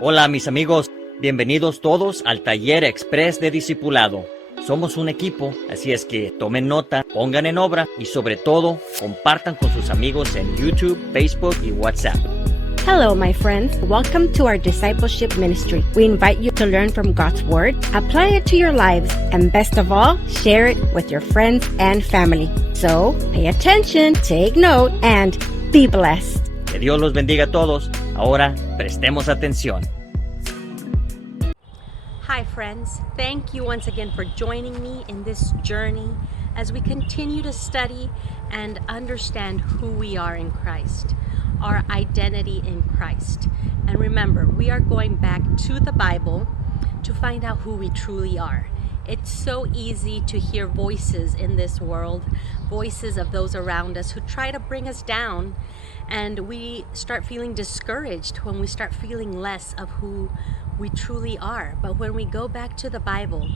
Hola mis amigos, bienvenidos todos al Taller Express de Discipulado. Somos un equipo, así es que tomen nota, pongan en obra y sobre todo compartan con sus amigos en YouTube, Facebook y WhatsApp. Hello, my friends. Welcome to our discipleship ministry. We invite you to learn from God's Word, apply it to your lives, and best of all, share it with your friends and family. So, pay attention, take note, and be blessed. Que Dios los bendiga a todos. Ahora, prestemos atención. Hi, friends. Thank you once again for joining me in this journey as we continue to study and understand who we are in Christ, our identity in Christ. And remember, we are going back to the Bible to find out who we truly are. It's so easy to hear voices in this world, voices of those around us who try to bring us down, and we start feeling discouraged when we start feeling less of who we truly are. But when we go back to the Bible,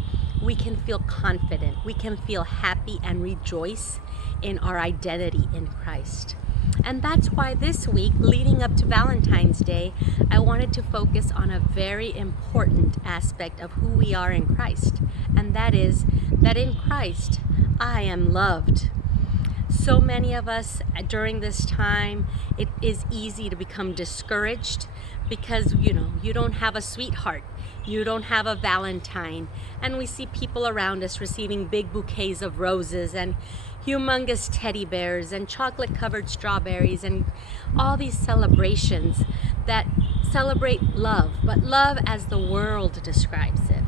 we can feel confident, we can feel happy and rejoice in our identity in Christ. And that's why this week, leading up to Valentine's Day, I wanted to focus on a very important aspect of who we are in Christ. And that is that in Christ, I am loved. So many of us during this time, it is easy to become discouraged because, you don't have a sweetheart. You don't have a Valentine. And we see people around us receiving big bouquets of roses and humongous teddy bears and chocolate-covered strawberries and all these celebrations that celebrate love, but love as the world describes it.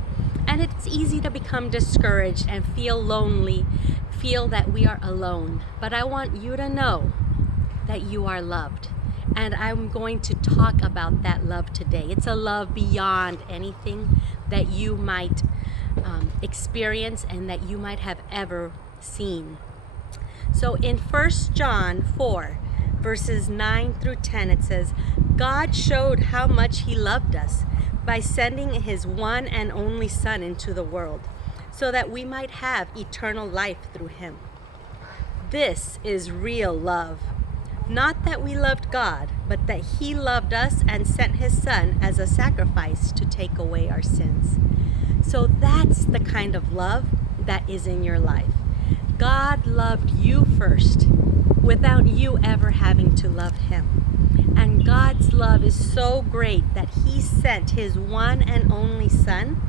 And it's easy to become discouraged and feel lonely, feel that we are alone. But I want you to know that you are loved. And I'm going to talk about that love today. It's a love beyond anything that you might experience and that you might have ever seen. So in 1 John 4, verses 9 through 10, it says, God showed how much He loved us by sending His one and only Son into the world, so that we might have eternal life through Him. This is real love. Not that we loved God, but that He loved us and sent His Son as a sacrifice to take away our sins. So that's the kind of love that is in your life. God loved you first without you ever having to love Him. And God's love is so great that He sent His one and only Son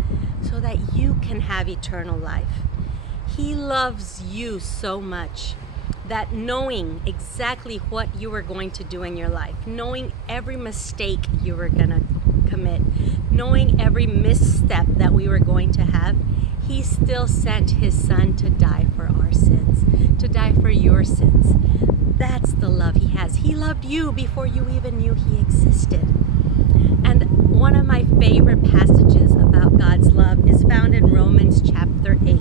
so that you can have eternal life. He loves you so much that knowing exactly what you were going to do in your life, knowing every mistake you were going to commit, knowing every misstep that we were going to have, He still sent His Son to die for our sins, to die for your sins. That's the love He has. He loved you before you even knew He existed. And one of my favorite passages about God's love is found in Romans chapter 8,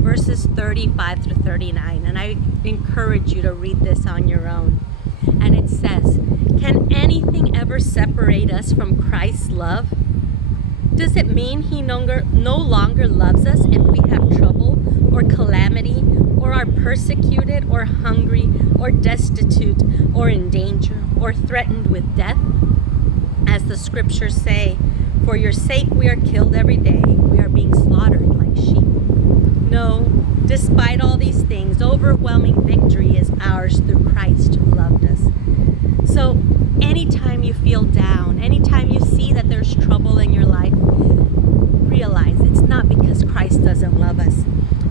verses 35 through 39. And I encourage you to read this on your own. And it says, "Can anything ever separate us from Christ's love? Does it mean He no longer loves us if we have trouble or calamity, or are persecuted or hungry or destitute or in danger or threatened with death? As the scriptures say, for your sake we are killed every day, we are being slaughtered like sheep. No, despite all these things, overwhelming victory is ours through Christ who loved us." So anytime you feel down, anytime you see that there's trouble in your life, realize it's not because Christ doesn't love us.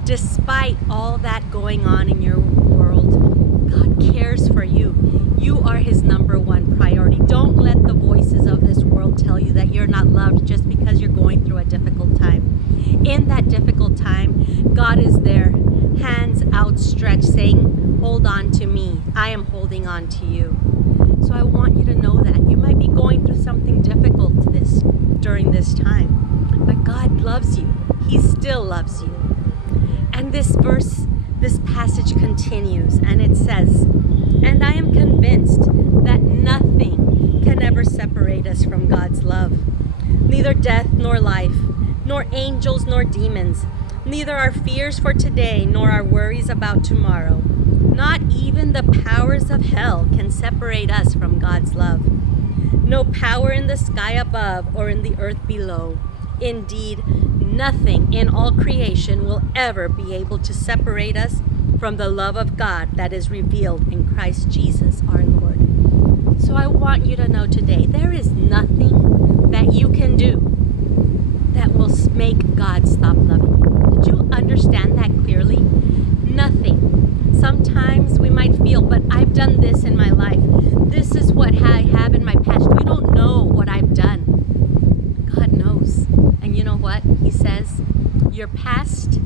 Despite all that going on in your world, God cares for you. You are His number one priority. Don't let the voices of this world tell you that you're not loved just because you're going through a difficult time. In that difficult time, God is there, hands outstretched, saying, hold on to me. I am holding on to you. So I want you to know that. You might be going through something difficult during this time, but God loves you. He still loves you. And this passage continues, and it says, "And I am convinced that nothing can ever separate us from God's love. Neither death nor life, nor angels nor demons, neither our fears for today nor our worries about tomorrow. Not even the powers of hell can separate us from God's love. no power in the sky above or in the earth below. Indeed, nothing in all creation will ever be able to separate us from the love of God that is revealed in Christ Jesus our Lord. So I want you to know today, there is nothing that you can do that will make God stop loving you. Did you understand that clearly? Nothing. Sometimes we might feel, but I've done this in my life. This is what I have in my past. You don't know what I've done. God knows. And you know what? He says, your past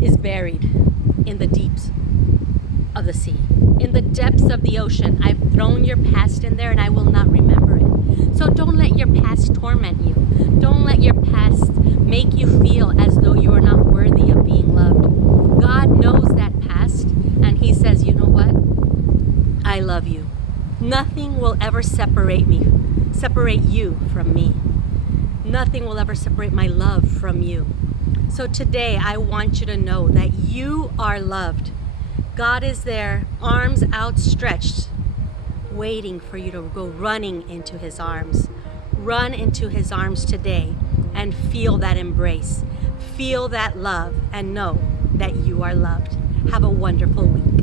is buried in the deeps of the sea. In the depths of the ocean, I've thrown your past in there and I will not remember it. So don't let your past torment you. Don't let your past make you feel as though you are not worthy of being loved. God knows that past, and He says, you know what? I love you. Nothing will ever separate you from me. Nothing will ever separate my love from you. So today, I want you to know that you are loved. God is there, arms outstretched, waiting for you to go running into His arms. Run into His arms today and feel that embrace. Feel that love and know that you are loved. Have a wonderful week.